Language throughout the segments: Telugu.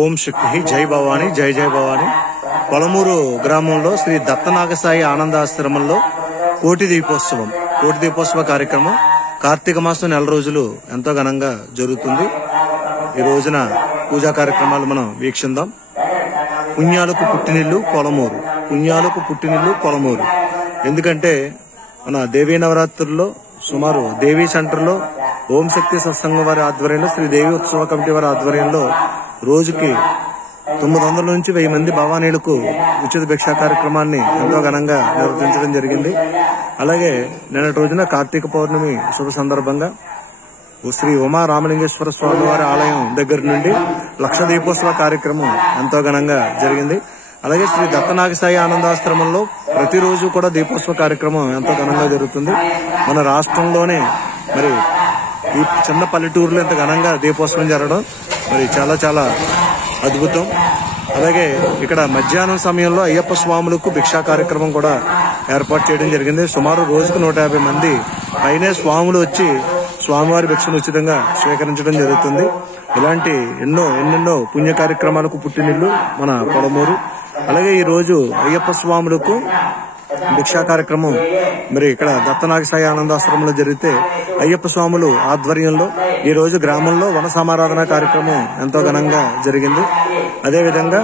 ఓం శక్తి జై భవాని జై జై భవాని. పొలమూరు గ్రామంలో శ్రీ దత్తనాగసాయి ఆనందాశ్రమంలో కోటి దీపోత్సవ కార్యక్రమం కార్తీక మాసం నెల రోజులు ఎంతో ఘనంగా జరుగుతుంది. ఈ రోజున పూజా కార్యక్రమాలు మనం వీక్షిద్దాం. పుణ్యాలకు పుట్టినిల్లు పొలమూరు. ఎందుకంటే మన దేవీ నవరాత్రుల్లో సుమారు దేవీ సెంటర్లో ఓం శక్తి సత్సంగం వారి ఆధ్వర్యంలో శ్రీ దేవి ఉత్సవ కమిటీ వారి ఆధ్వర్యంలో రోజుకి 900 నుంచి 1000 మంది భవానీలకు ఉచిత భిక్షా కార్యక్రమాన్ని ఎంతో ఘనంగా నిర్వహించడం జరిగింది. అలాగే నిన్నటి రోజున కార్తీక పౌర్ణమి శుభ సందర్భంగా శ్రీ ఉమా రామలింగేశ్వర స్వామి వారి ఆలయం దగ్గర నుండి లక్ష దీపోత్సవ కార్యక్రమం ఎంతో ఘనంగా జరిగింది. అలాగే శ్రీ దత్తనాగసాయి ఆనందాశ్రమంలో ప్రతిరోజు కూడా దీపోత్సవ కార్యక్రమం ఎంతో ఘనంగా జరుగుతుంది. మన రాష్ట్రంలోనే మరి ఈ చిన్న పల్లెటూరులో ఇంత ఘనంగా దీపోత్సవం జరగడం మరి చాలా చాలా అద్భుతం. అలాగే ఇక్కడ మధ్యాహ్నం సమయంలో అయ్యప్ప స్వాములకు భిక్షా కార్యక్రమం కూడా ఏర్పాటు చేయడం జరిగింది. సుమారు రోజుకు 150 మంది పైనే స్వాములు వచ్చి స్వామివారి భిక్షను ఉచితంగా స్వీకరించడం జరుగుతుంది. ఇలాంటి ఎన్నెన్నో పుణ్య కార్యక్రమాలకు పుట్టినిల్లు మన పొలమూరు. అలాగే ఈ రోజు అయ్యప్ప స్వాములకు భిక్షా కార్యక్రమం మరి ఇక్కడ దత్తనాగసాయి ఆనందాశ్రమంలో జరిగితే అయ్యప్ప స్వాములు ఆధ్వర్యంలో ఈ రోజు గ్రామంలో వన సమారాధన కార్యక్రమం ఎంతో ఘనంగా జరిగింది. అదేవిధంగా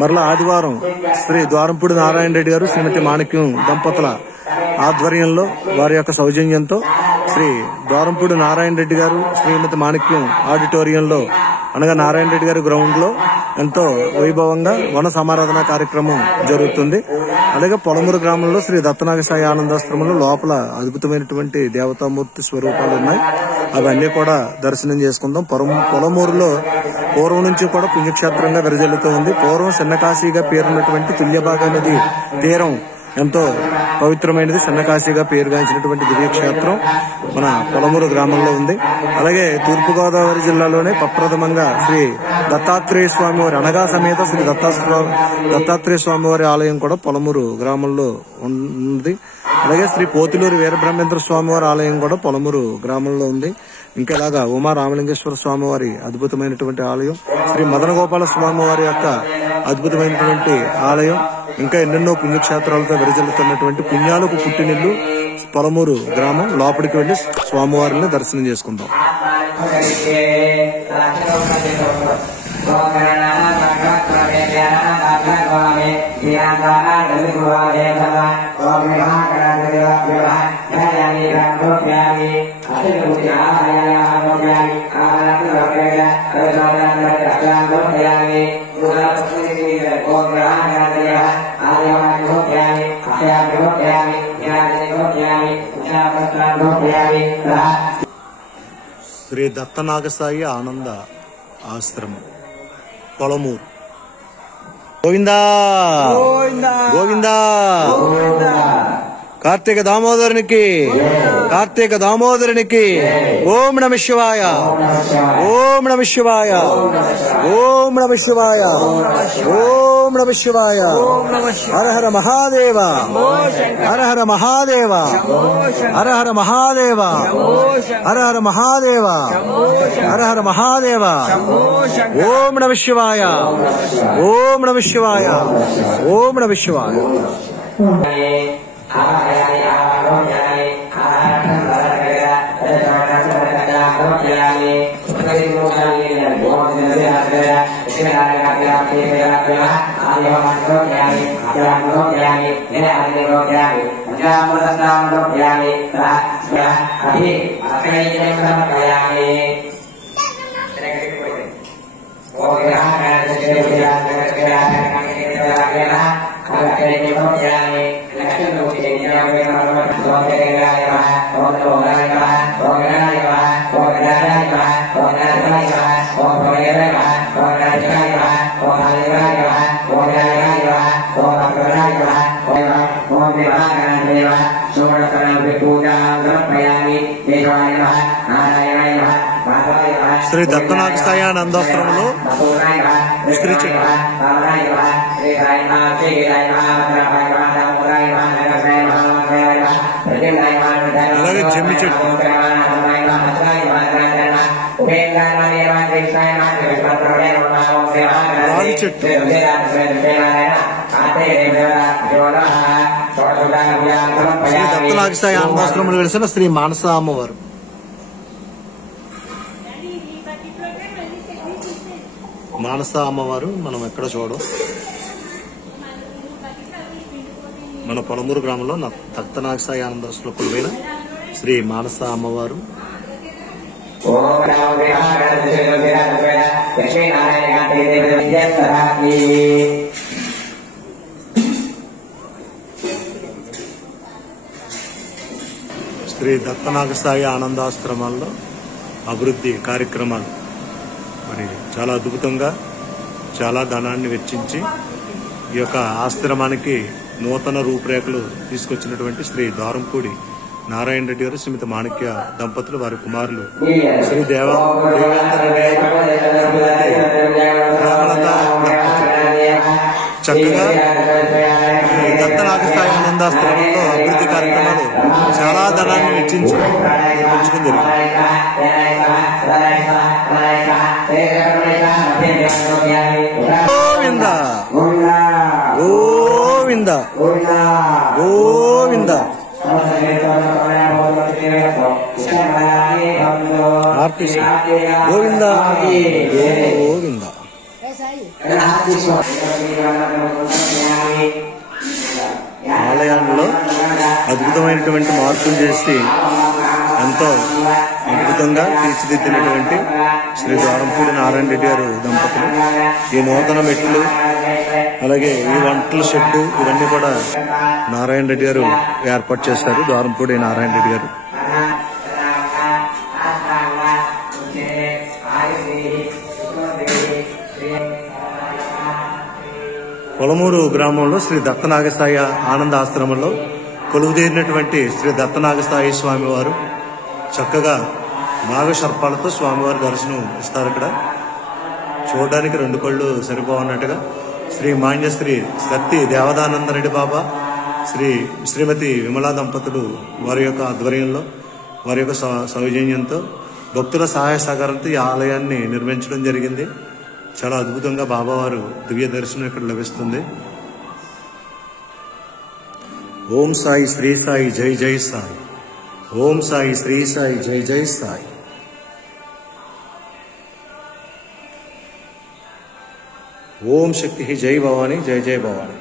మరలా ఆదివారం శ్రీ ద్వారంపూడి నారాయణ రెడ్డి గారు శ్రీమతి మాణిక్యం దంపతుల ఆధ్వర్యంలో వారి యొక్క సౌజన్యంతో శ్రీ ద్వారంపూడి నారాయణ రెడ్డి గారు శ్రీమతి మాణిక్యం ఆడిటోరియంలో అనగా నారాయణ రెడ్డి గారి గ్రౌండ్ లో ఎంతో వైభవంగా వన సమారాధన కార్యక్రమం జరుగుతుంది. అలాగే పొలమూరు గ్రామంలో శ్రీ దత్తనాగసాయి ఆనందాశ్రమంలో లోపల అద్భుతమైనటువంటి దేవతామూర్తి స్వరూపాలు ఉన్నాయి. అవన్నీ కూడా దర్శనం చేసుకుందాం. పొలమూరులో పూర్వం నుంచి కూడా పుణ్యక్షేత్రంగా విరజిల్లుతూ ఉంది. పూర్వం చిన్నకాశీగా పేరున్నటువంటి తుల్యభాగా నది తీరం ఎంతో పవిత్రమైనది. చిన్నకాశీగా పేరుగాంచినటువంటి దివ్యక్షేత్రం మన పొలమూరు గ్రామంలో ఉంది. అలాగే తూర్పుగోదావరి జిల్లాలోనే ప్రప్రథమంగా శ్రీ దత్తాత్రేయ స్వామి వారి అనగా సమేత శ్రీ దత్తాత్రేయ స్వామి వారి ఆలయం కూడా పొలమూరు గ్రామంలో ఉంది. అలాగే శ్రీ పోతులూరు వీరబ్రహ్మేంద్ర స్వామి వారి ఆలయం కూడా పొలమూరు గ్రామంలో ఉంది. ఇంకా ఇలాగా ఉమా రామలింగేశ్వర స్వామి వారి అద్భుతమైనటువంటి ఆలయం, శ్రీ మదన గోపాల స్వామి వారి యొక్క అద్భుతమైనటువంటి ఆలయం, ఇంకా ఎన్నెన్నో పుణ్యక్షేత్రాలతో విరజిల్లుతున్నటువంటి పుణ్యాలకు పుట్టినిల్లు పొలమూరు గ్రామం. లోపలికి వెళ్లి స్వామివారిని దర్శనం చేసుకుందాం. శ్రీ దత్తనాగసాయి ఆనంద ఆశ్రమం పొలమూరు. గోవిందా గోవిందా. కార్తీక దామోదరునికి కార్తీక దామోదరునికి ఓం నమః శివాయ ఓం నమః శివాయ ఓం నమః శివాయ ఓం నమః శివాయ హర హర మహాదేవ హర హర మహాదేవ హర హర మహాదేవ హర హర మహాదేవ హర హర మహాదేవ ఓం నమః శివాయ ఓం నమః శివాయ ఓం నమః శివాయ శ్రీ దత్తనాగసాయ నందాశ్రమంలో విస్తరి అలాగే జమ్మి చెట్టు రావి చెట్టు శ్రీ దత్తనాగసాయ నందాశ్రమంలో వెలిసిన శ్రీ మానస అమ్మవారు మానస అమ్మవారు మనం ఎక్కడ చూడం మన పొలమూరు గ్రామంలో దత్తనాగసాయ ఆనందరస్లో కొలువైన శ్రీ మానస అమ్మవారు శ్రీ దత్తనాగసాయ ఆనందాశ్రమాల్లో అభివృద్ధి కార్యక్రమాలు మరి చాలా అద్భుతంగా చాలా ధనాన్ని వెచ్చించి ఈ యొక్క ఆశ్రమానికి నూతన రూపురేఖలు తీసుకొచ్చినటువంటి శ్రీ ద్వారంపూడి నారాయణ రెడ్డి గారు శ్రీమతి మాణిక్య దంపతులు వారి కుమారులు శ్రీ దేవేంద్ర రెడ్డి చక్కగా దత్తనాగసాయ ఆనందాశ్రమంలో అభివృద్ధి కార్యక్రమాలు చాలా ధనాన్ని వెచ్చించి నిర్మించడం జరిగింది. గోవింద గోవింద ఆర్టిస్ట్ గోవింద గోవింద. ఆలయాల్లో అద్భుతమైనటువంటి మార్పులు చేసి ఎంతో అద్భుతంగా తీర్చిదిద్దినటువంటి శ్రీ ద్వారంపూడి నారాయణ రెడ్డి గారు దంపతులు ఈ నూతన మెట్లు అలాగే ఈ వంటల షెడ్డు ఇవన్నీ కూడా నారాయణ రెడ్డి గారు ఏర్పాటు చేశారు. ద్వారంపూడి నారాయణ రెడ్డి గారు పొలమూరు గ్రామంలో శ్రీ దత్తనాగసాయ ఆనంద ఆశ్రమంలో కొలువుదీరినటువంటి శ్రీ దత్తనాగసాయి స్వామివారు చక్కగా నాగ సర్పాలతో స్వామివారి దర్శనం ఇస్తారు. ఇక్కడ చూడడానికి రెండు కళ్ళు సరిపోవన్నట్టుగా శ్రీ మాన్యశ్రీ సత్తి దేవదానందరెడ్డి బాబా శ్రీమతి విమలా దంపతులు వారి యొక్క ఆధ్వర్యంలో వారి యొక్క సౌజన్యంతో భక్తుల సహాయ సహకారంతో ఈ ఆలయాన్ని నిర్మించడం జరిగింది. చాలా అద్భుతంగా బాబావారు దివ్య దర్శనం ఇక్కడ లభిస్తుంది. ఓం సాయి శ్రీ సాయి జై జై సాయి. ఓం సాయి శ్రీ సాయి జై జై సాయి. ఓం శక్తి జై భవాని జై జై భవాని.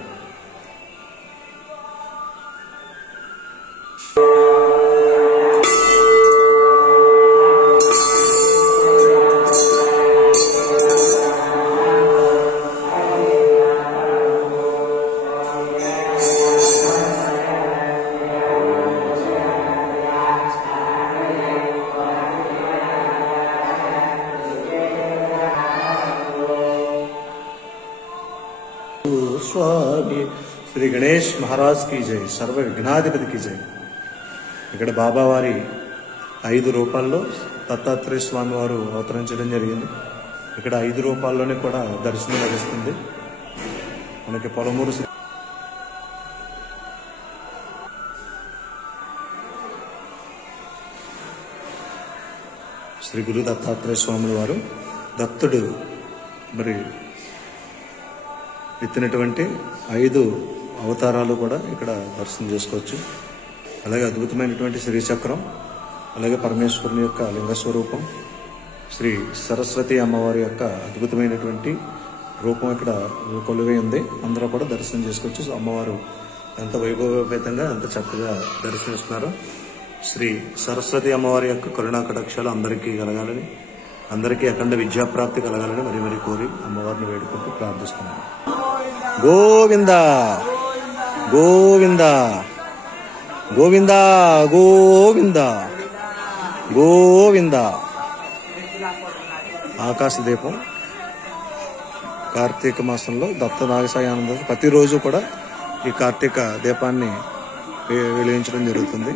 స్వామి శ్రీ గణేష్ మహారాజ్ की జై, సర్వ విఘ్నాధిపతికి జై. ఇక్కడ బాబావారి 5 రూపాల్లో దత్తాత్రేయ స్వామి వారు అవతరించడం జరిగింది. ఇక్కడ 5 రూపాల్లోనే కూడా దర్శనం లభిస్తుంది. మనకి పొలమూరు శ్రీ గురు దత్తాత్రేయ స్వాముల వారు దత్తుడు మరి ఎత్తినటువంటి 5 అవతారాలు కూడా ఇక్కడ దర్శనం చేసుకోవచ్చు. అలాగే అద్భుతమైనటువంటి శ్రీచక్రం, అలాగే పరమేశ్వరుని యొక్క లింగ స్వరూపం, శ్రీ సరస్వతి అమ్మవారి యొక్క అద్భుతమైనటువంటి రూపం ఇక్కడ కొలువై ఉంది. అందరూ కూడా దర్శనం చేసుకోవచ్చు. అమ్మవారు ఎంత వైభవపేతంగా ఎంత చక్కగా దర్శనిస్తున్నారు. శ్రీ సరస్వతి అమ్మవారి యొక్క కరుణా కటాక్షాలు అందరికీ కలగాలని, అందరికీ అఖండ విద్యాప్రాప్తి కలగాలని మరి మరి కోరి అమ్మవారిని వేడుకుంటూ ప్రార్థిస్తున్నాను. గోవింద గోవింద గోవింద గోవింద గోవింద. ఆకాశ దీపం కార్తీక మాసంలో దత్త నాగసాయి ఆనంద ప్రతిరోజు కూడా ఈ కార్తీక దీపాన్ని వెలిగించడం జరుగుతుంది.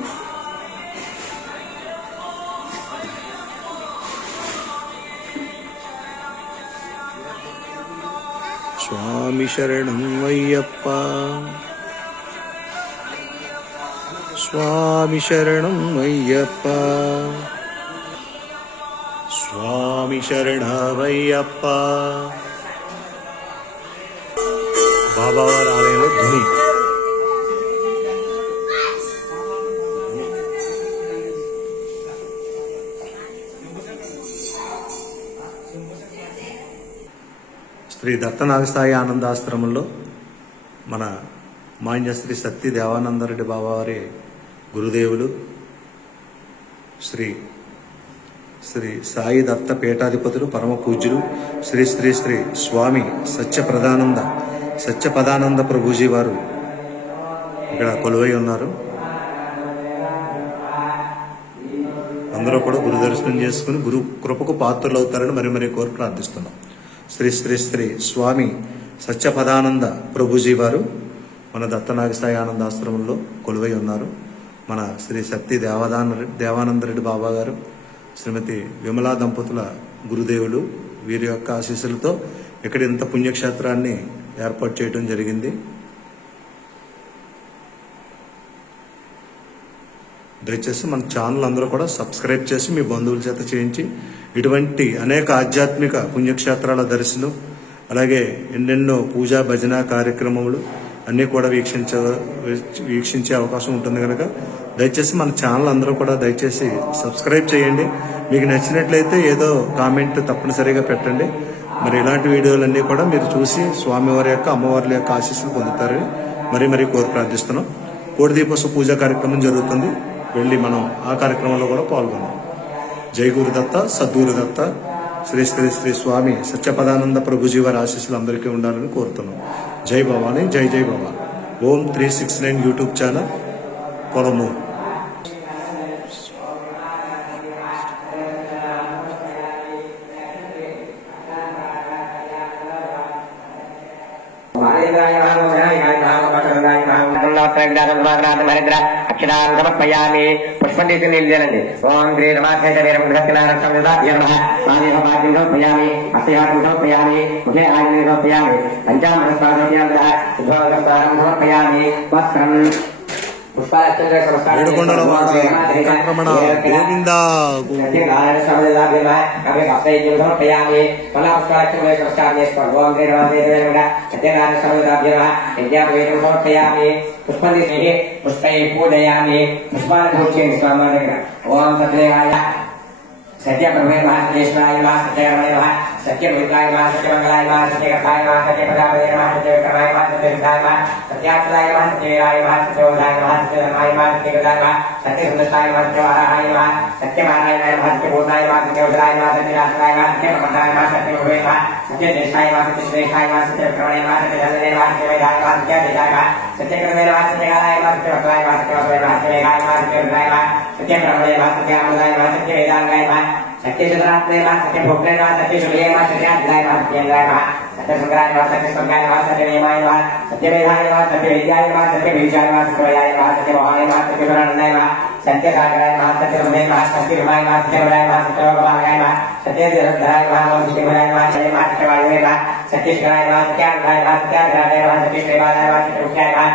స్వామి శరణం అయ్యప్ప, స్వామి శరణం అయ్యప్ప, స్వామి శరణమయ్యప్ప. బాబావారి ఆలయంలో ధ్వని. శ్రీ దత్త నాగసాయి ఆనందాశ్రమంలో మన మాన్యశ్రీ సత్తి దేవానందరెడ్డి బాబావారి గురుదేవులు శ్రీ శ్రీ సాయి దత్త పీఠాధిపతులు పరమ పూజ్యులు శ్రీ శ్రీ శ్రీ స్వామి సత్యపదానంద ప్రభుజీ వారు ఇక్కడ కొలువై ఉన్నారు. అందరూ కూడా గురు దర్శనం చేసుకుని గురు కృపకు పాత్రలు అవుతారని మరి మరి కోరి ప్రార్థిస్తున్నాం. శ్రీ శ్రీ శ్రీ స్వామి సత్యపదానంద ప్రభుజీ వారు మన దత్తనాగసాయి ఆనందాశ్రమంలో కొలువై ఉన్నారు. మన శ్రీ సత్తి దేవానందరెడ్డి బాబా గారు, శ్రీమతి విమలా దంపతుల గురుదేవులు, వీరి యొక్క ఆశీస్సులతో ఇక్కడ ఇంత పుణ్యక్షేత్రాన్ని ఏర్పాటు చేయడం జరిగింది. దయచేసి మన ఛానల్ అందరూ కూడా సబ్స్క్రైబ్ చేసి మీ బంధువుల చేత చేయించి ఇటువంటి అనేక ఆధ్యాత్మిక పుణ్యక్షేత్రాల దర్శనం, అలాగే ఎన్నెన్నో పూజా భజన కార్యక్రమములు అన్నీ కూడా వీక్షించే అవకాశం ఉంటుంది కనుక దయచేసి మన ఛానల్ అందరూ కూడా దయచేసి సబ్స్క్రైబ్ చేయండి. మీకు నచ్చినట్లయితే ఏదో కామెంట్ తప్పనిసరిగా పెట్టండి. మరి ఇలాంటి వీడియోలన్నీ కూడా మీరు చూసి స్వామివారి యొక్క అమ్మవారి యొక్క ఆశీస్సులు పొందుతారని మరి కోరి ప్రార్థిస్తున్నాం. కోటి దీపోత్సవ పూజా కార్యక్రమం జరుగుతుంది. వెళ్ళి మనం ఆ కార్యక్రమంలో కూడా పాల్గొన్నాం. జై గురుదత్త, సద్గురుదత్త, శ్రీ శ్రీ శ్రీ స్వామి సత్యపదానంద ప్రభుజీ వారి ఆశీస్సులు అందరికీ ఉండాలని కోరుతున్నాం. జై భవాని, జై జై భవాని. ఓం 369 యూట్యూబ్ ఛానల్, పొలమూరు. అక్షరాన్ని సమర్పయామి. పుష్పం తీసి నీళ్ళు చేయండి. ఓం శ్రీ రమాశేషం సమర్పయామి. అస్తయాత్మ సమర్పయామి. ముఖే ఆయుధ సమర్పయామి. పంచామృతం సమర్పయామి. వస్త్రం ఏడుకొండల వాసి వెంకటరమణ గోవింద పుష్పై పూజయామి. పుష్పాన్ని పూజేయండి స్వామి దగ్గర. ఓం సత్యదేవాయ సత్యప్రభే మహాదేశ్వరాయ మా సత్యరమణ సత్యభూతాయ మా సత్యమంగళాయ మా సత్యకర్తాయ మా సత్యప్రదాయ మా సత్యవిక్రమాయ మా సత్యవిదాయ మా సత్యాత్రాయ మా సత్యవీరాయ మా సత్యవోదాయ మా సత్యధర్మాయ మా సత్యగదాయ మా సత్యసుందరాయ మా సత్యవారాయ మా సత్యమారాయణాయ మా సత్యభూతాయ మా సత్యవసరాయ మా సత్యరాత్రాయ మా సత్యప్రదాయ మా సత్యభూవే మా సత్యదేశాయ మా సత్యశ్రేష్ఠాయ మా సత్యవిక్రమణాయ మా సత్యధననే మా సత్యవేదాయ మా సత్యదేశాయ మా సత్యకర్మేణ మా సత్యకాలాయ మా సత్యవక్రాయ మా సత్యవసరాయ మా సత్యవేగాయ మా సత్యవిదాయ మా సత్యబ్రహ్మణే మా సత్యామృతాయ మా సత్యవేదాంగాయ మా సత్యశుద్రాత్మే మా సత్యభోక్తే మా సత్యశుభే మా సత్యాధిదాయ మా సత్యేంద్రాయ మా सत्यशंकराय नमः सत्यशंकराय नमः सत्यमेवाय नमः सत्यमेधाय नमः सत्यविद्याय नमः सत्यबीजाय नमः सत्यवराय नमः सत्यमोहाय नमः सत्यपुराणाय नमः सत्यसागराय नमः सत्यब्रह्मे नमः सत्यविमाय नमः सत्यवराय नमः सत्यलोकपालाय नमः सत्यधराय नमः सत्यभराय नमः सत्यवायुवे नमः सत्येश्वराय नमः सत्याग्रहाय नमः सत्याग्रहाय नमः सत्यश्रेवाय नमः सत्यमुख्याय नमः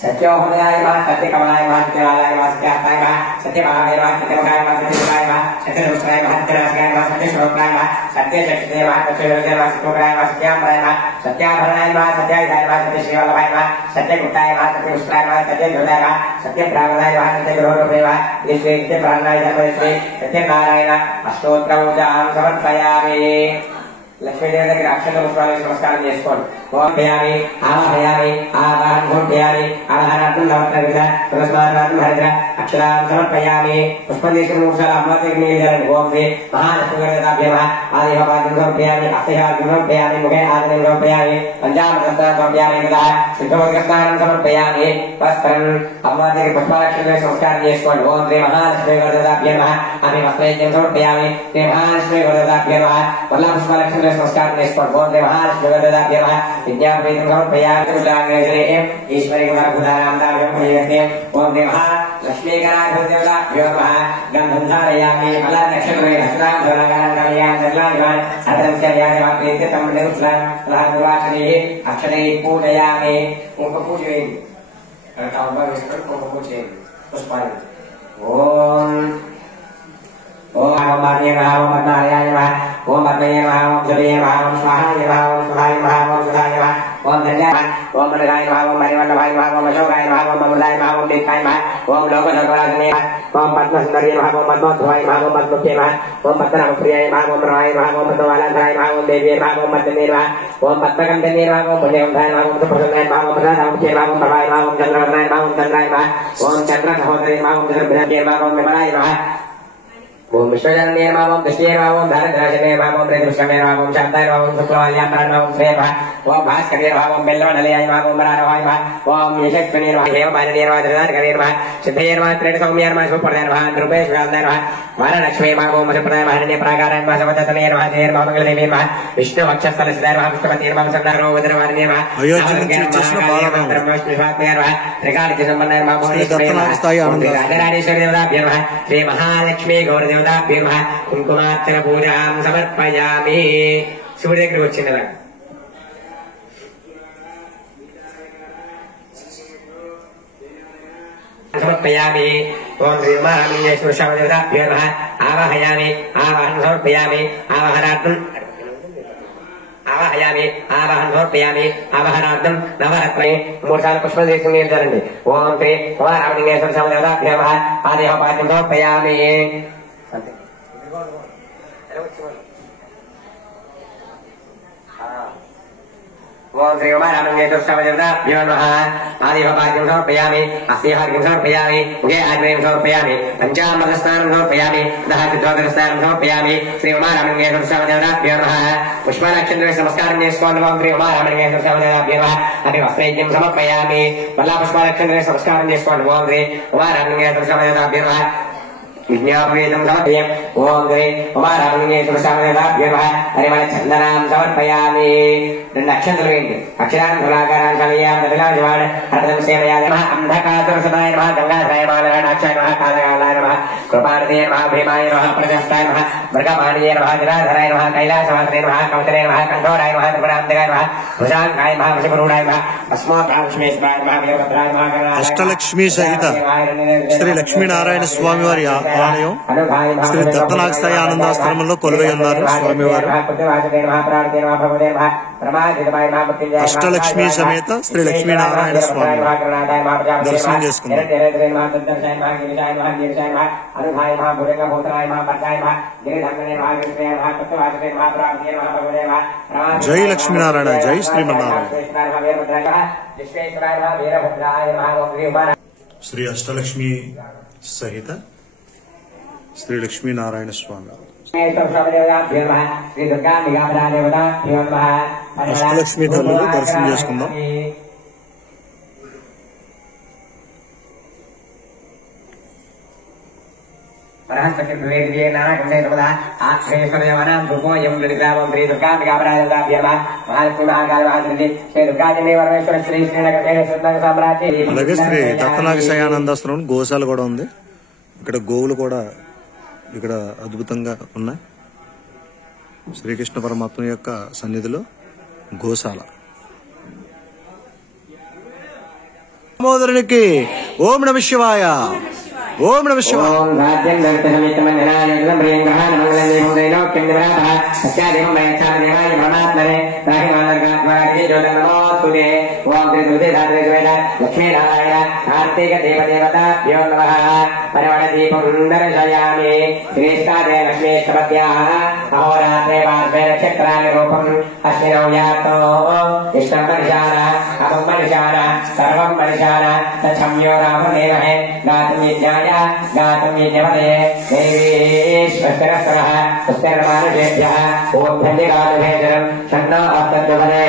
सत्योहृदयाय नमः सत्यकमलाय नमः सत्यलालाय नमः सत्यात्माय नमः सत्यमहाय नमः सत्यमुखाय नमः सत्यमुखाय नमः सत्यरुद्राय नमः सत्यनाशकाय नमः सत्यश्लोकाय नमः सत्यचक्षुषे नमः सत्ययोगे नमः सत्यमुखाय नमः सत्याम्बराय नमः सत्याभरणाय नमः सत्यायुधाय नमः सत्यश्रीवल्लभाय नमः सत्यगुप्ताय नमः सत्यपुष्टाय नमः सत्यध्रुताय नमः सत्यप्रावणाय नमः सत्यगृहोरूपे नमः नित्यप्राणाय धर्मश्री सत्यनारायण अष्टोत्तरमुद्रां समर्पयामि लक्ष्मी देवी దగ్గర అక్షత పుష్పాలకు నమస్కారం చేసుకోండి ఓం భయామి ఆవాహయామి ఆవాహం భూభయామి ఆవాహనార్థం నవత్రవిధ తులస్మానార్థం హరిద్ర అక్షరాం సమర్పయామి పుష్పదేశం మూర్ఛాల అమ్మవారికి నివేదనం ఓం శ్రీ మహాలక్ష్మీగణాభ్య నమః ఆదిభవాగ్యం సమర్పయామి అక్షయాగ్యం సమర్పయామి ముఖే ఆదినం సమర్పయామి పంచామృతం సమర్పయామి కదా శుద్ధోదకస్నానం సమర్పయామి వస్త్రం అమ్మవారికి పుష్పాలక్షణకు నమస్కారం చేసుకోండి ఓం శ్రీ మహాలక్ష్మీగణాభ్య నమః ఆమె వస్త్రయజ్ఞం సమర్పయామి శ్రీ మహాలక్ష్మీగణాభ్య నమః వల్ల పుష్పాలక్షణ नमस्कार ओम देव महालक्ष्मी विद्यापीठं समर्पयामि ईश्वरी ओम देव लक्ष्मीगणाधिपत्यो नमः गन्धं धारयामि फलनक्षत्रे अक्षरे पूजयामि पुष्पाणि ओम ओम भगवाने नमः ओम नारायणाय नमः ओम पद्मये नमः ओम जले नमः ओम स्वाहाय नमः ओम सुधाय नमः ओम सुधाय नमः ओम धन्याय नमः ओम मनोगाय नमः ओम हरिवल्लभाय नमः ओम अशोकाय नमः ओम अमृताय नमः ओम दीपाय नमः ओम लोकसर्वराजने नमः ओम पद्मसुंदरी नमः ओम पद्मोत्सवाय नमः ओम पद्मप्रिये नमः ओम पद्मनाभप्रियाय नमः ओम राय नमः ओम पद्मवालाधराय नमः ओम देवी नमः ओम पद्मने नमः ओम पद्मगन्धने नमः ओम पुण्यवन्ताय नमः ओम सुप्रसन्नाय नमः ओम प्रसादामुखे नमः ओम प्रभाय नमः ओम चन्द्रवर्णाय नमः ओम चन्द्राय नमः ओम चन्द्रसहोदरी नमः ओम चन्द्रभ्रान्ते नमः ओम विमलाय नमः ओम विश्वजनने नमः ओम दृष्टे नमः ओम धनराजने नमः ओम प्रेतपुष्कमे नमः ओम शान्ताय नमः ओम शुक्लवाल्याम्बराय नमः ओम श्रेय नमः ओम भास्करे नमः ओम बेल्लवनलयाय नमः ओम वरारोहाय नमः ओम यशस्विने नमः हेममालिने नमः धृतार्कने नमः सिद्धये नमः त्रिणसौम्याय नमः सुप्रदाय नमः नृपेश्वराय नमः वरलक्ष्मी नमः ओम सुप्रदाय नमः हिरण्यप्राकाराय नमः समततने नमः जय नमः मंगलदेवी नमः विष्णुवक्षस्थलसिद्धाय नमः पुष्पवती नमः संग्रहोदरवारिणे नमः त्रिकालिकसम्पन्नाय नमः राजराजेश्वरी देवताभ्यो नमः श्री महालक्ष्मी गौरदेवताभ्यो नमः कुंकुमार्चन पूजां समर्पयामि शिवुడి దగ్గరికి వచ్చిందలా समर्पयामि ओम श्री महालिंगेश्वर देवताभ्यो नमः आवाहयामि आवाहनं समर्पयामि आवाहनार्थं आवाहयामि आवाहनं समर्पयामि आवाहनार्थं नवरत्ने मूर्छाल पुष्पदेशं निर्जरन्ति ओम श्री महालिंगेश्वर देवताभ्यो नमः आदेहपाद्यं समर्पयामि ओम श्री उमारामलिंगेश्वर देवताभ्यो नमः आदिभवाग्यं समर्पयामि अस्यार्घ्यं समर्पयामि मुखे आग्नेयं समर्पयामि पंचामृतस्नानं समर्पयामि दहचतुर्दशस्नानं समर्पयामि श्री उमारामलिंगेश्वर देवताभ्यो नमः पुष्पालक्षेत्रे नमस्कारं చేసుకోండి ओम श्री उमारामलिंगेश्वर देवताभ्यो नमः अति वस्त्रयज्ञं समर्पयामि वल्ला पुष्पालक्षेत्रे नमस्कारं చేసుకోండి ओम श्री उमारामलिंगेश्वर देवताभ्यो नमः विज्ञापयितुं समर्पयामि ओम श्री उमारामलिंगेश्वर देवताभ्यो नमः हरिवलचन्दनां समर्पयामि नक्षत्रं ఏంటి అక్షరాన్ ధులాకారాన్ కలయాం దశలాజవాన్ అర్థం సేవయాయ నమః అంధకాసురసదాయ నమః గంగాధరాయ మాలనాక్షాయ నమః కాలకాలాయ నమః కృపానిధే నమః భీమాయ నమః ప్రజస్తాయ నమః మృగపాణియే నమః జరాధరాయ నమః కైలాసవాసనే నమః కౌశలే నమః కంఠోరాయ నమః త్రిపురాంతకాయ నమః భుజాంగాయ నమః వశపురుడాయ నమః అస్మాకాలక్ష్మీశ్వరాయ నమః వీరభద్రాయ నమః అష్టలక్ష్మీ సహిత శ్రీ లక్ష్మీనారాయణ స్వామి వారి ఆలయం శ్రీ దత్తనాగసాయి ఆనందాశ్రమంలో కొలువై ఉన్నారు స్వామివారు అష్టలక్ష్మి సమేత శ్రీ లక్ష్మీనారాయణ స్వామి దర్శనం చేసుకున్నాం జై లక్ష్మీనారాయణ జై శ్రీమన్నారాయణ శ్రీ అష్టలక్ష్మి సహిత శ్రీ లక్ష్మీనారాయణ స్వామి అష్టలక్ష్మి తల్లులు దర్శనం చేసుకుందాం అలాగే శ్రీ తత్వనాగశయానందాశ్రమం గోశాల కూడా ఉంది. ఇక్కడ గోవులు కూడా ఇక్కడ అద్భుతంగా ఉన్నాయి. శ్రీకృష్ణ పరమాత్మ యొక్క సన్నిధిలో గోశాల. దామోదరునికి ఓం నమః శివాయ. ఓం నమః శివాయ. లక్ష్మీనారాయణ కార్తీక దేవదేవతాభ్యో నమః. పరిమళదీపముందర్శయామి. శ్రేష్టాదే లక్ష్మీష్టపత్యాః అహోరాత్రే పార్శ్వే నక్షత్రాణి రూపం అశ్వినౌ యాతో ఇష్టం పరిశాన అపం పరిశాన సర్వం పరిశాన తచ్చమ్యో రామదేవహే గాతుం యజ్ఞాయ గాతుం యజ్ఞపదే దేవీశ్వరః పుస్తరమానుషేభ్యః ఓభ్యందిరాజభేదనం షణ్ణో అస్తద్వదే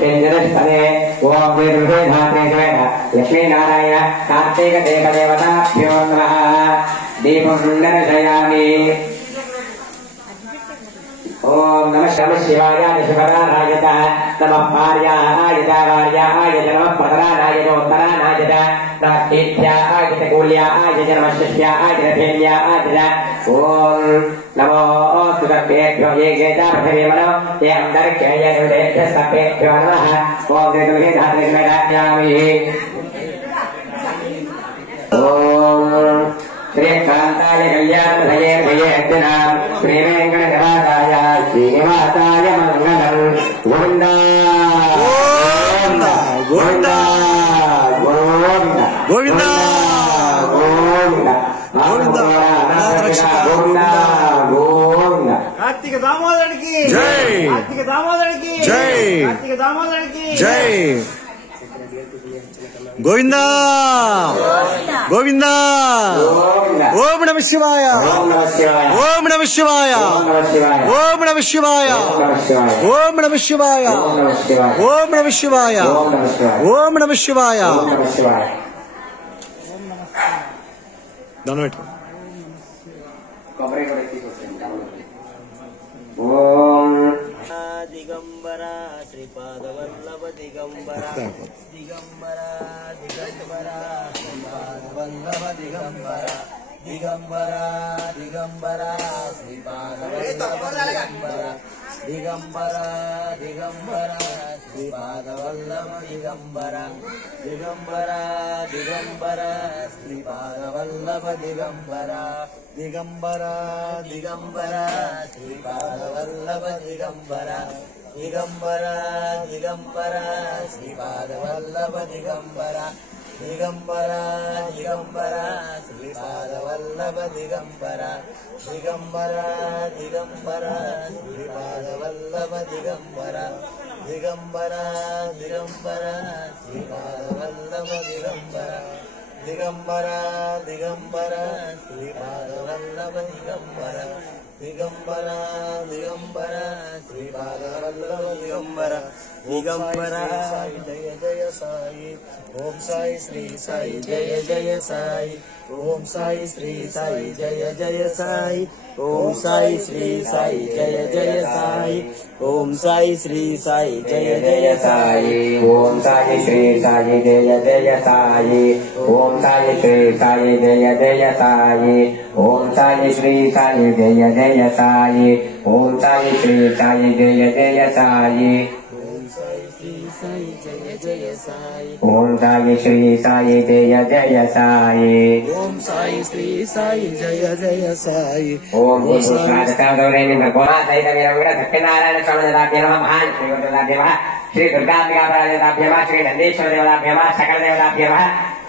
చింజనస్పదే ఓం వేదుషే ధాత్రే స్వేన లక్ష్మీనారాయణ కార్తీక దేవదేవతాభ్యో నమః. దీపం దర్శయామి. ఓం నమః శివాయ శివరారాయత నమః పార్యాయత వార్యాయత నమః ప్రధరానాయత ఉత్తరానాయత నాస్తిభ్యాయత కూల్యాయత నమః శిష్యాయత భేల్యాయత. ఓం నమో సుతభ్యేభ్యో ఏ గేత పృథివీమనో ఏ అంతరిక్షేయేభ్య సభ్యేభ్యో నమః. ఓం వేదుషే ధాత్రే స్వేన. ఓం శ్రీ కాంతాయ కళ్యాణ భయే భయే అర్జున శ్రీ వెంకటరాయ శ్రీనివాసాయ మంగళం. గోవిందా గోవిందా గోవిందా గోవిందా గోవిందా గోవిందా గోవిందా గోవిందా. కార్తీక దామోదరుడికి జై. కార్తీక దామోదరుడికి జై. కార్తీక దామోదరుడికి జై. గోవిందా గోవిందా. ఓం నమః శివాయ. ఓం నమః శివాయ. ఓం నమః శివాయ. ఓం నమః శివాయ. ఓం నమః శివాయ. ఓం నమః శివాయ. ఓం నమః శివాయ. ఓం నమః శివాయ. ఓం నమః శివాయ. ఓం నమః శివాయ. దండం పెట్టు. ఓం దిగంబర శ్రీపాదవల్లభ దిగంబర దిగంబర దిగంబర శ్రీపాదవల్లభ దిగంబర దిగంబర దిగంబర శ్రీపాదవల్లభ దిగంబర దిగంబర దిగంబర శ్రీపాదవల్లభ దిగంబర దిగంబర దిగంబర శ్రీపాదవల్లభ దిగంబర దిగంబర దిగంబర శ్రీపాదవల్లభ దిగంబర దిగంబర దిగంబర శ్రీపాదవల్లభ దిగంబర దిగంబర దిగంబర శ్రీపాదవల్లభ దిగంబర దిగంబర దిగంబర శ్రీపాదవల్లభ దిగంబర దిగంబర దిగంబర శ్రీపాదవల్లభ దిగంబర దిగంబర దిగంబర శ్రీపాదవల్లభ దిగంబర దిగంబర దిగంబర శ్రీపాదవల్లభ దిగంబర దిగంబర జయ జయ సాయి. ఓం సాయి శ్రీ సాయి జయ జయ సాయి. ఓం సాయి శ్రీ సాయి జయ జయ సాయి. ఓం సాయి శ్రీ సాయి జయ జయ సాయి. ఓం సాయి శ్రీ సాయి జయ జయ సాయి. ఓం సాయి శ్రీ సాయి జయ జయ సాయి. ఓం సాయి శ్రీ సాయి జయ జయ సాయి. ఓం సాయి శ్రీ సాయి జయ జయ సాయి. ఓం సాయి శ్రీ సాయి జయ జయ సాయి. ఓం సాయి శ్రీ సాయి జయ జయ సాయి. ఓం సాయి శ్రీ సాయి జయ జయ సాయి. ఓం సత్యనారాయణ స్వామి మహాన్ శ్రీ గురుదాభ్యమ శ్రీ దుర్గాంబికాపరాజాభ్యమ శ్రీ నందీశ్వర దేవతాభ్యమ సకల దేవతాభ్యమ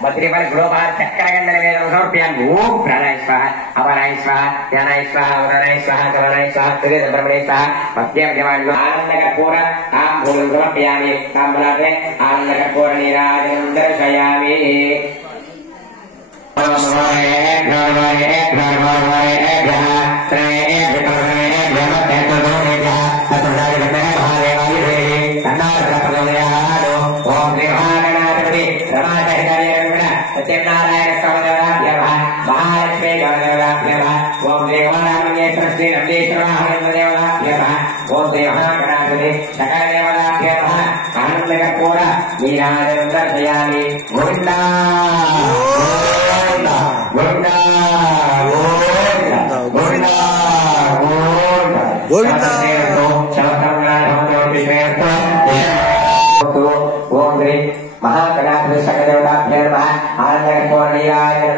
మద్రిపర గృహపార చక్రగంధ వేదం సమర్పయామి. ఓం ప్రాణాయ స్వాహ అపరాయ స్వాహ జ్ఞానాయ స్వాహ ఉదరాయ స్వాహ కమలాయ స్వాహ సూర్య బ్రహ్మణే స్వాహ మధ్యవాళ్ళు ఆనందకర్పూర తాంబూలం సమర్పయామి. తాంబూలాగ్రే ఆనందకర్పూర నీరాజనం దర్శయామి. సత్యనారాయణ స్వామి మహాలక్ష్మి గౌరవ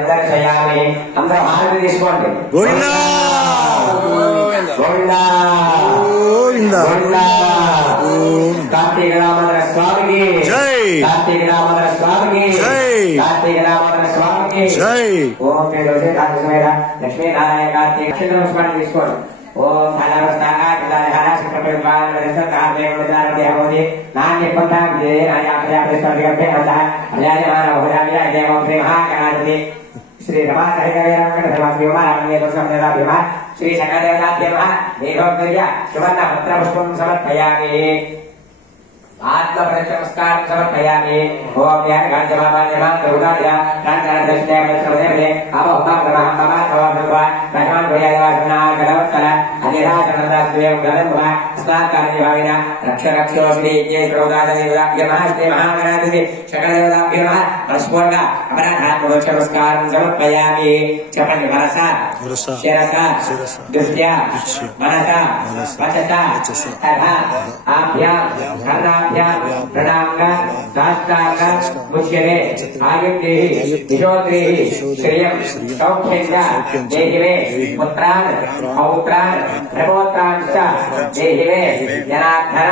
దర్శయామి. అందరూ హారతి తీసుకోండి. గోవిందా గోవిందా గోవిందా. గోవిందా. కార్తీక రామచంద్ర స్వామికి జై. కార్తీక రామచంద్ర స్వామికి జై. కార్తీక రామచంద్ర స్వామికి జై. ఓం లక్ష్మీనారాయణ కార్తీక పుష్పాన్ని తీసుకోండి. ఓం శ్రీ రమా శ్రీ శంకరదేవతాభ్యమ దేహోపర్య సువర్ణ పత్ర పుష్పం సమర్పయామి. ఆత్మప్రతినమస్కారం సమర్పయామి. ఓం రక్ష రక్షో శ్రీ శంకరదేవతాభ్యమ మనస్ఫూర్ణ అపరాధాత్మోక్షమస్కారం సమర్పయామి. చెప్పండి. మనస శిరస దృష్ట్యా మనస వచస ఆభ్యాం కర్ణాభ్యాం ప్రణాంగ సాష్టాంగ ముచ్యతే ఆయుర్దేహి యశోదేహి శ్రియం సౌఖ్యంచ దేహివే పుత్రాన్ పౌత్రాన్ ప్రపోత్రాంశ్చ దేహివే జనార్దన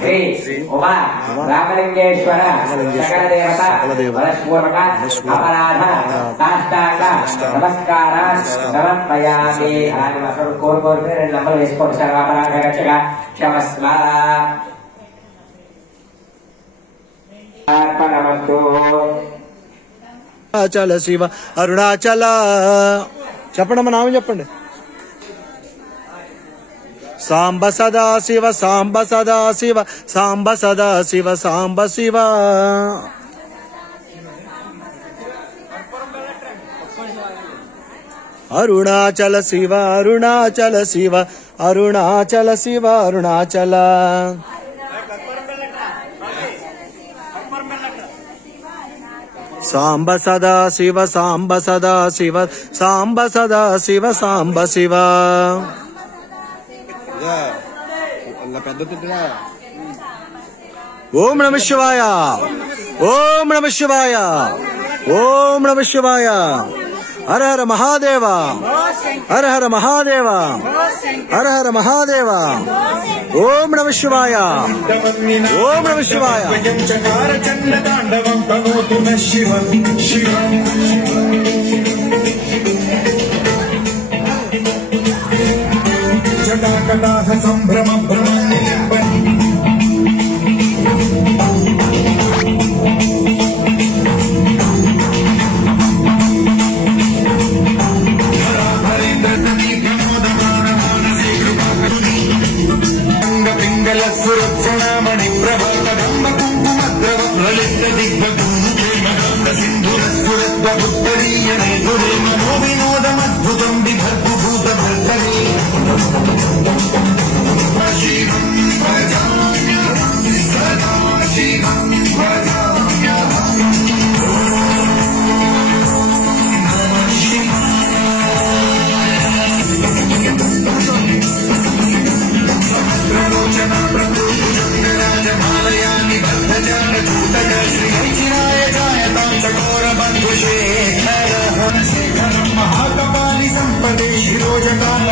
శ్రీ ఉమా రామలింగేశ్వర సకలదేవత మనస్పూర్వక అపరాధ సాష్టాంగ నమస్కారాన్ సమర్పయామి. అలాగే అసలు కోరుకోరు 2 నంబర్లు వేసుకోండి. సర్వాపరాధ రక్షక క్షమస్వ. అరుణాచల శివ అరుణాచల. చెప్పండి అమ్మ, నామం చెప్పండి. సాంబ సదా శివ సాంబ సదా శివ సాంబ సదా శివ సాంబ శివ. అరుణాచల శివ అరుణాచల శివ అరుణాచల శివ అరుణాచల. సాంబ సదా శివ సాంబ సదా శివ సాంబ సదా శివ సాంబ శివ. ఓం నమ శివాయ ఓం నమ శివాయ ఓం నమ శివాయ. హర హర మహాదేవ హర హర మహాదేవ హర హర మహాదేవ. ఓం నమ శివాయ ఓం నమ శివాయ. జటాకటాహ సంభ్రమ పింగళ సురక్షణామణి ప్రభాతంబ కుంకుమద్రవ లలిత దిగ్భూమ సింధుర సురత్వరుత్తరీయనే గురే మనో వినోదమద్భుతం విభర్భూత భర్తని శివం భజామ్యహం సదా శివం భజామ్యహం. సహస్రలోచన ప్రకృతిరాజమాలయాన్ని బద్ధజాల చూతగ శ్రీచిరాయ జాయతాంతకోర బంధుశేఖర శేఖరం మహాకపాలి సంపదే శిరోజకాల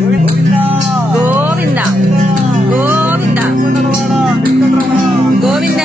గోవింద గోవింద గోవింద గోవింద.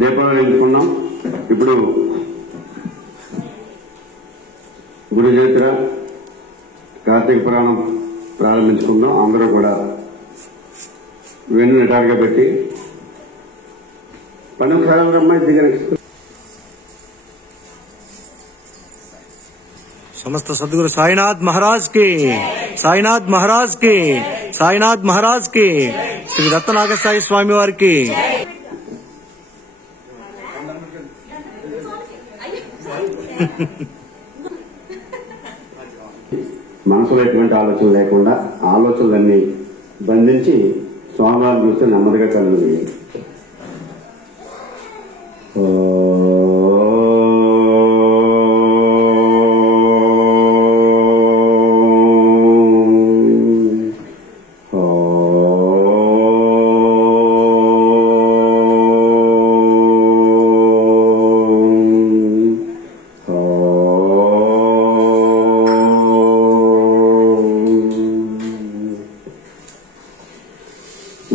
దీపావళి ఎంచుకున్నాం. ఇప్పుడు గురు చరిత్ర కార్తీక పురాణం ప్రారంభించుకుందాం. అందరూ కూడా వెన్ను నిటారుగా పెట్టి పండుగ అమ్మాయి దిగ समस्त सदगुरु साईनाथ महाराज की, साईनाथ महाराज की, साईनाथ महाराज की, श्री रत्नागर साई स्वामी वारी की. మనసులో ఎటువంటి ఆలోచన లేకుండా ఆలోచనలన్నీ బంధించి స్వామివారిని చూస్తే నెమ్మదిగా కలుగుతుంది.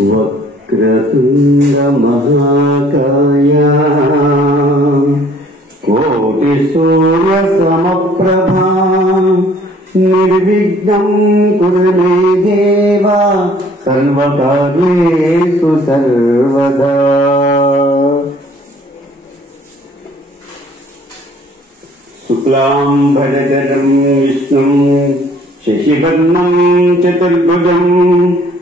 वक्रतुंड महाकाय कोटि सूर्य समप्रभा निर्विघ्नं कुरु मे देव सर्वकार्येषु सर्वदा. शुक्लांबरधरं विष्णुं शशिवर्णं चतुर्भुजं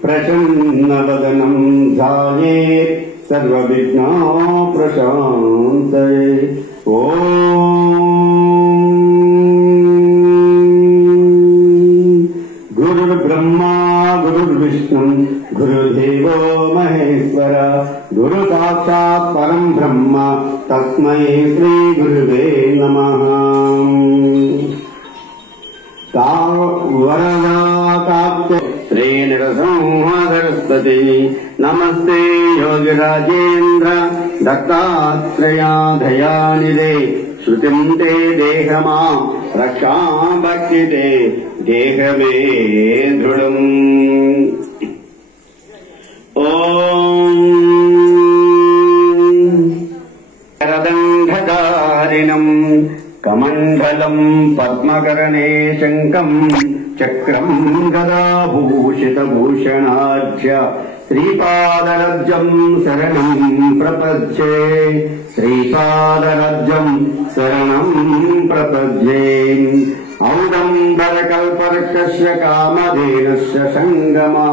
प्रसन्नवदनं ध्यायेत् सर्वविघ्नोपशान्तये. ॐ गुरुर्ब्रह्मा गुरुर्विष्णु गुरुदेवो महेश्वर गुरु साक्षात् परं ब्रह्म तस्मै श्री गुरुवे नमः. वरदाताप्ते श्रीनिरसिंह सरस्वती नमस्ते योगिराजेन्द्र दत्तात्रेयाधयानिधे श्रुतिं ते देहमा रक्षां भक्षिते देहमे दृढम्. ॐ शरदण्डधारिणम् कमण्डलम् पद्मकरणे शङ्खम् चक्रम् गदाभूषितभूषणाढ्य श्रीपादरज्जम् शरणम् प्रपद्ये श्रीपादरज्जम् शरणम् प्रपद्ये. औदम्बरकल्पर्कस्य कामधेनुस्य सङ्गमा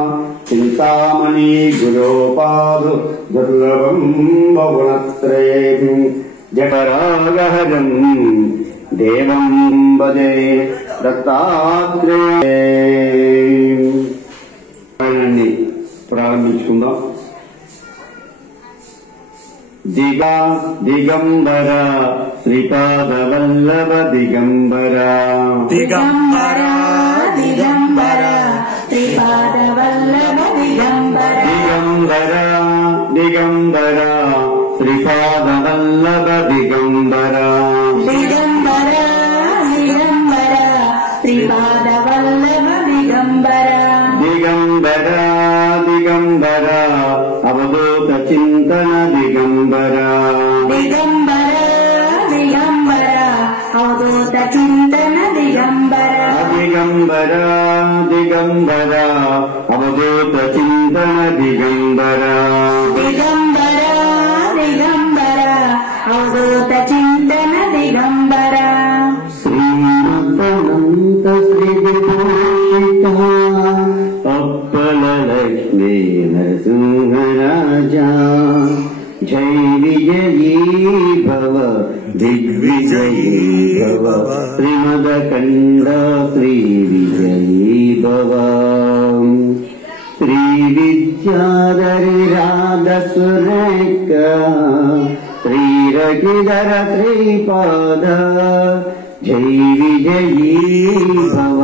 चिन्तामणि गुरोपादु दुर्लभम् बहुनत्रये. जपरागहरम् దేవం భజే దత్తాత్రేయాన్ని ప్రారంభించుకుందాం. దిగంబర శ్రీపాదవల్లభ దిగంబర దిగంబర దిగంబర శ్రీపాదవల్లభ దిగంబర దిగంబర దిగంబర శ్రీపాదవల్లభ దిగంబర దిగంబర దిగంబర శ్రీపాదవల్లభ దిగంబర దిగంబర దిగంబర అవధూత చింతన దిగంబర దిగంబర దిగంబర అవధూత చింతన దిగంబర దిగంబర దిగంబర అవధూత చింతన దిగంబర దిగంబర దిగంబర అవధూత చింతన దిగంబర శ్రీమతనంత శ్రీ విభూషిత అప్పల లక్ష్మీ నరసింహరాజా జై విజయీ భవ దిగ్విజయీ భవ శ్రీమదకండ శ్రీ విజయీ భవ శ్రీ విద్యాధరి రాధసురేఖ శ్రీరగిధర శ్రీపాద జై విజయీ భవ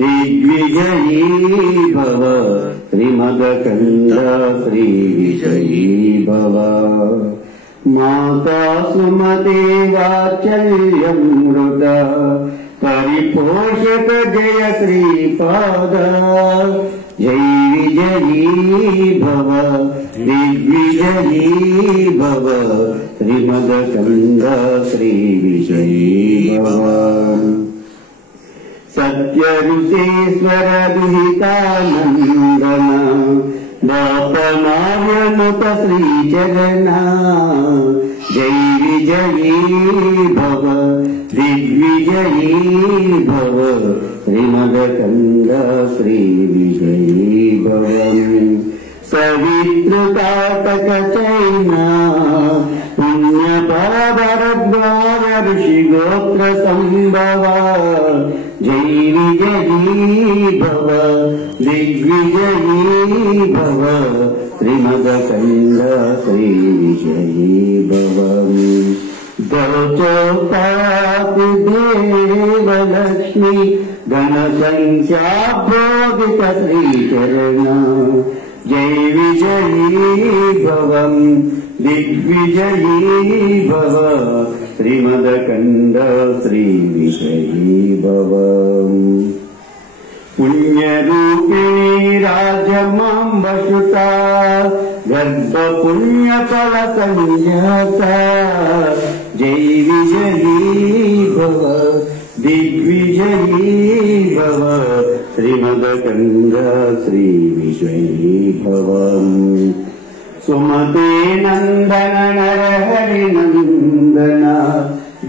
దిగ్విజయీ భవ శ్రీమదకండ శ్రీ విజయీ భవ మాతా సుమతే వాత్సల్యమృత పరిపోషక జయ శ్రీపాద జై విజయీ భవ దిగ్విజయీ భవ శ్రీమదకండ శ్రీ విజయీ భవ సత్యరుషేశ్వర విహితానందన దాపనాయనుత శ్రీచరణ జై విజయీ భవ దిగ్విజయీ భవ శ్రీమదకండ శ్రీ విజయీ భవ సవితృకాటక చైనా పుణ్యపరద్వార ఋషిగోత్ర సంభవ జై విజయీ భవ దిగ్విజయీ భవ శ్రీమదకండ శ్రీ విజయీ భవ దౌచోపాతి దేవలక్ష్మి గణ సంఖ్యాభోగిత శ్రీచరణ జై విజయీ భవం దిగ్విజయీ భవ శ్రీమదకండ శ్రీ విజయీ భవ పుణ్యరూపిణీ రాజమాంబసుత గర్భ పుణ్యఫల సంజాత జై విజయీ భవ దిగ్విజయీ భవ శ్రీమదకండ శ్రీ విజయీ భవ సుమతే నందన నరహరి నందన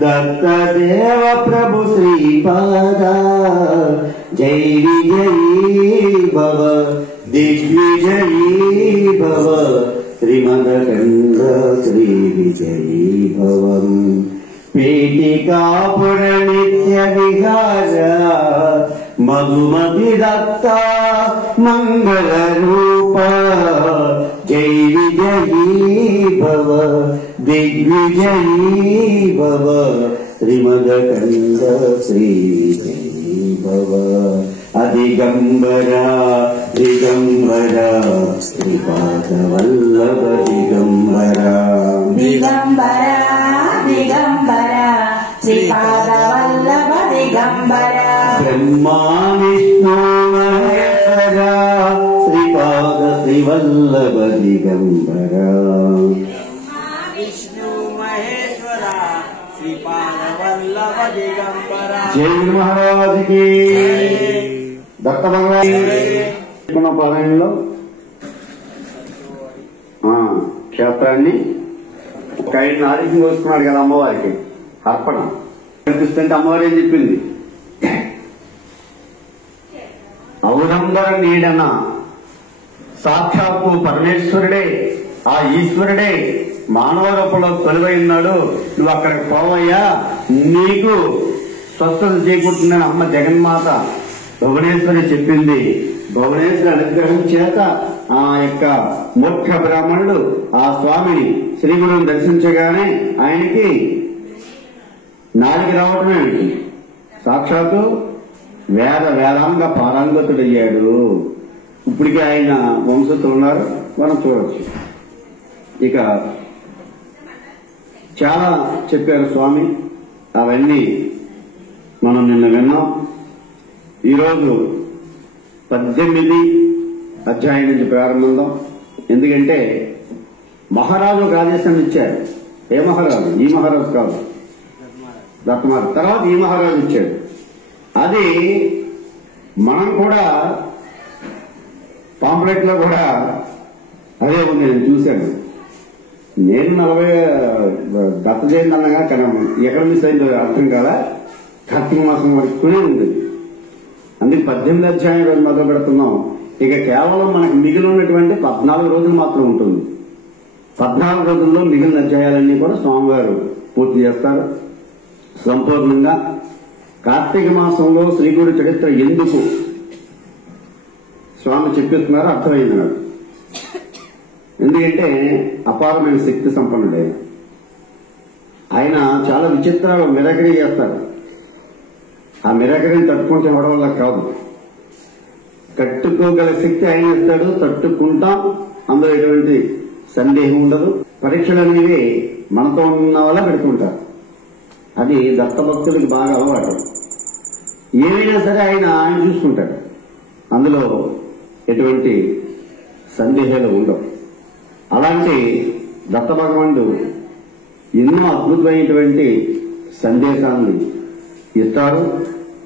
దత్తదేవ ప్రభు శ్రీపాద జై విజయీ భవ దిగ్విజయీ భవ శ్రీమదకండ శ్రీ విజయీ భవ పీఠికాపుర నిత్య విహార మధుమతి దత్త మంగళ రూప జై విజయీ భవ దిగ్విజయీ భవ శ్రీమదకండ శ్రీ విజయీ భవ అదిగంబర దిగంబర శ్రీపాదవల్లభ దిగంబర దిగంబర దిగంబర శ్రీపాదవల్లభ దిగంబర బ్రహ్మా విష్ణు మహేశ్వర శ్రీపాద శ్రీవల్లభ దిగంబర జై మహారాజ్ కి దత్త భగవాన్ పారాయణలో క్షేత్రాన్ని ఒక 5 నాలుగు కోసుకున్నాడు కదా అమ్మవారికి అర్పణ కనిపిస్తుంటే అమ్మవారు ఏం చెప్పింది? ఔరంబర నీడన సాక్షాత్తు పరమేశ్వరుడే, ఆ ఈశ్వరుడే మానవ రూపంలో కొలువై ఉన్నాడు, నువ్వు అక్కడికి పోవయ్యా, నీకు స్వస్థత చేకూరుతుందని అమ్మ జగన్మాత భువనేశ్వరి చెప్పింది. భువనేశ్వరి అనుగ్రహం చేత ఆ యొక్క మూర్ఖ బ్రాహ్మణుడు ఆ స్వామిని శ్రీ గురువుని దర్శించగానే ఆయనకి నాలుగు రావటమే సాక్షాత్తు వేదాంగ పారంగతుడయ్యాడు. ఇప్పటికీ ఆయన వంశస్థులు ఉన్నారు, మనం చూడవచ్చు. ఇక చాలా చెప్పారు స్వామి, అవన్నీ మనం నిన్న విన్నాం. ఈరోజు 18 అధ్యాయం నుంచి ప్రారంభిద్దాం. ఎందుకంటే మహారాజు ఒక ఆదేశాన్ని ఇచ్చాడు. ఏ మహారాజు? ఈ మహారాజు కాదు, దత్తమారు. తర్వాత ఈ మహారాజు ఇచ్చాడు. అది మనం కూడా పాంప్లెట్ లో కూడా అదే ఉంది, నేను చూశాను. నేను 40 దత్త జయంతి అన్నగా ఎక్కడ మిస్ అయిందో అర్థం కాదా, కార్తీక మాసం వరకునే ఉంది. అందుకే 18 అధ్యాయం రోజు మొదలు పెడుతున్నాం. ఇక కేవలం మనకు మిగిలి ఉన్నటువంటి 14 రోజులు మాత్రం ఉంటుంది. 14 రోజుల్లో మిగిలిన అధ్యాయాలన్నీ కూడా స్వామివారు పూర్తి చేస్తారు సంపూర్ణంగా. కార్తీక మాసంలో శ్రీగుడి చరిత్ర ఎందుకు స్వామి చెప్పిస్తున్నారో అర్థమైంది నాకు. ఎందుకంటే అపారమైన శక్తి సంపన్నుడే ఆయన. చాలా విచిత్రాలు మిరకరీ చేస్తారు. ఆ మిరకరీని తట్టుకుంటే ఇవ్వడం వల్ల కాదు, కట్టుకోగల శక్తి ఆయన ఇస్తాడు, తట్టుకుంటాం. అందులో ఎటువంటి సందేహం ఉండదు. పరీక్షలు అనేవి మనతో ఉన్న వల్ల పెట్టుకుంటారు. అది దత్తభక్తుడికి బాగా అలవాటు. ఏమైనా సరే ఆయన చూసుకుంటాడు, అందులో ఎటువంటి సందేహాలు ఉండవు. అలాంటి దత్త భగవానుడు ఎన్నో అద్భుతమైనటువంటి సందేశాన్ని ఇస్తారు,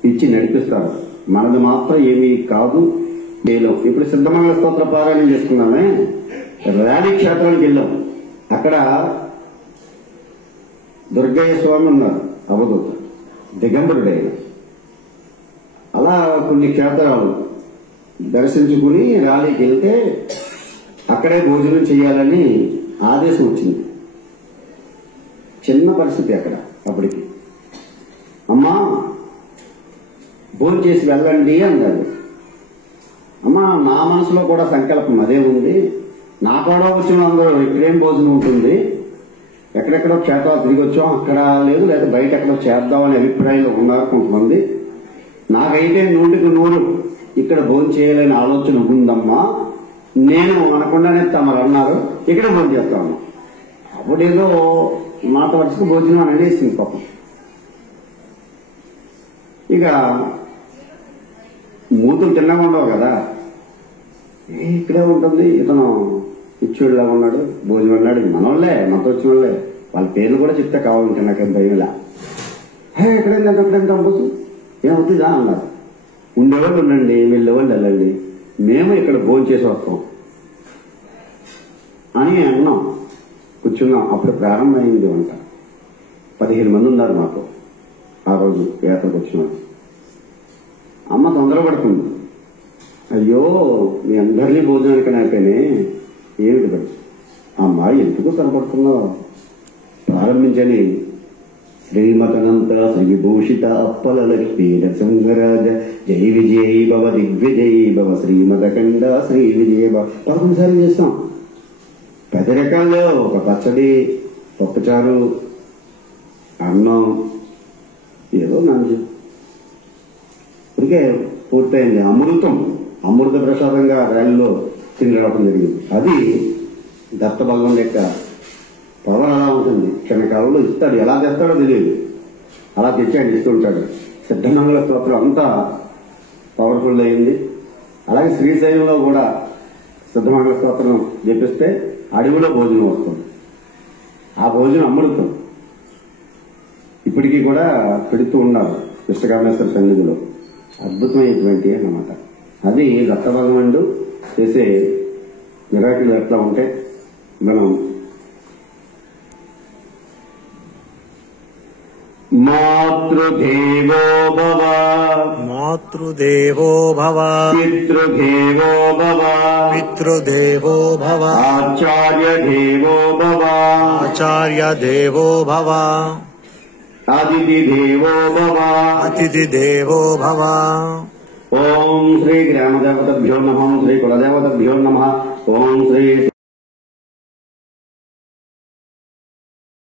ఇచ్చి నడిపిస్తారు. మనది మాత్రం ఏమీ కాదు. నేను ఇప్పుడు సిద్ధమంగళ స్తోత్ర పారాయణం చేసుకున్నామే, ర్యాలీ క్షేత్రానికి వెళ్ళాం. అక్కడ దుర్గయ్య స్వామి ఉన్నారు, అవధూత దిగంబరుడే. అలా కొన్ని క్షేత్రాలు దర్శించుకుని ర్యాలీకి వెళ్తే అక్కడే భోజనం చేయాలని ఆదేశం వచ్చింది. చిన్న పరిస్థితి అక్కడ. అప్పటికి అమ్మా భోజనం చేసి వెళ్ళండి అన్నారు. అమ్మా నా మనసులో కూడా సంకల్పం అదే ఉంది. నా కూడా వచ్చిన అందరూ ఇక్కడేం భోజనం ఉంటుంది, ఎక్కడెక్కడో క్షేత్రాలు తిరిగి వచ్చాం, అక్కడ లేదు లేదా బయట ఎక్కడో చేద్దామనే అభిప్రాయంలో ఉన్నారు కొంతమంది. నాకైతే 100% ఇక్కడ భోజనం చేయాలని ఆలోచన ఉందమ్మా. నేను అనకుండానే తమరు అన్నారు ఇక్కడ భోజనం చేస్తాను. అప్పుడేదో మాట వరుసకు భోజనం అని అనేసింది పాపం. ఇక మూతులు తిన్నగా ఉండవు కదా, ఇక్కడే ఉంటుంది, ఇతను ఇచ్చేడులా ఉన్నాడు, భోజనం అన్నాడు. మనోళ్లే, మనతో వచ్చిన వాళ్ళే, వాళ్ళ పేర్లు కూడా చెప్తే కావాలంటే నాకేం భయంలా. ఎక్కడైనా ఎక్కడైనా తప్పదు, ఏమవుతుందా అన్నారు. ఉండేవాళ్ళు ఉండండి, వెళ్ళేవాళ్ళు వెళ్ళండి, మేము ఇక్కడ భోజనం చేసి వస్తాం అని అన్నాం. కూర్చున్నాం. అప్పుడు ప్రారంభమైంది వంట. 15 మంది ఉన్నారు మాకు ఆ రోజు యాత్రకు వచ్చినాం. అమ్మ తొందరపడుతుంది. అయ్యో మీ అందరినీ భోజనానికి అయిపోయినాయి, ఏమిటి పడి అమ్మాయి ఎందుకు కనపడుతున్నావు ప్రారంభించని. శ్రీమతనంత శ్రీభూషిత అప్పల లక్ష్మీ నరసింహరాజ జై విజయ్ భవ దిగ్విజయ్ భవ శ్రీమదకండ శ్రీ విజయ భవ. 11 సార్లు చేస్తాం. 10 రకాల్లో ఒక పచ్చడి, పప్పుచారు, అన్నం, ఏదో నాన్న ఇప్పటికే పూర్తయింది. అమృత ప్రసాదంగా ర్యాలీలో తిని రావడం జరిగింది. అది దత్త భగవాన్ యొక్క పవర్ అలా ఉంటుంది. క్షణకాలంలో ఇస్తాడు, ఎలా తెస్తాడో తెలియదు, అలా తెచ్చాడు, ఇస్తుంటాడు. సిద్ధమంగళ స్తోత్రం అంతా పవర్ఫుల్ అయింది. అలాగే శ్రీశైలంలో కూడా సిద్ధమంగళ స్తోత్రం జపిస్తే అడవిలో భోజనం వస్తుంది. ఆ భోజనం అమృతం. ఇప్పటికీ కూడా పెడుతూ ఉన్నారు కృష్ణకామేశ్వర సన్నిధిలో. అద్భుతమైనటువంటి అన్నమాట. అది దత్త భగవానుడు చేసే మిరాకిల్ ఎట్లా ఉంటే మనం మాతృదేవో భవ మాతృదేవో భవ పితృదేవో భవ పితృదేవో భవ ఆచార్యదేవో భవ ఆచార్యదేవో భవ అతిథిదేవో భవ అతిథిదేవో భవ. ఓం శ్రీ గ్రామదేవతభ్యో నమః, శ్రీ కులదేవతభ్యో నమః, ఓం శ్రీ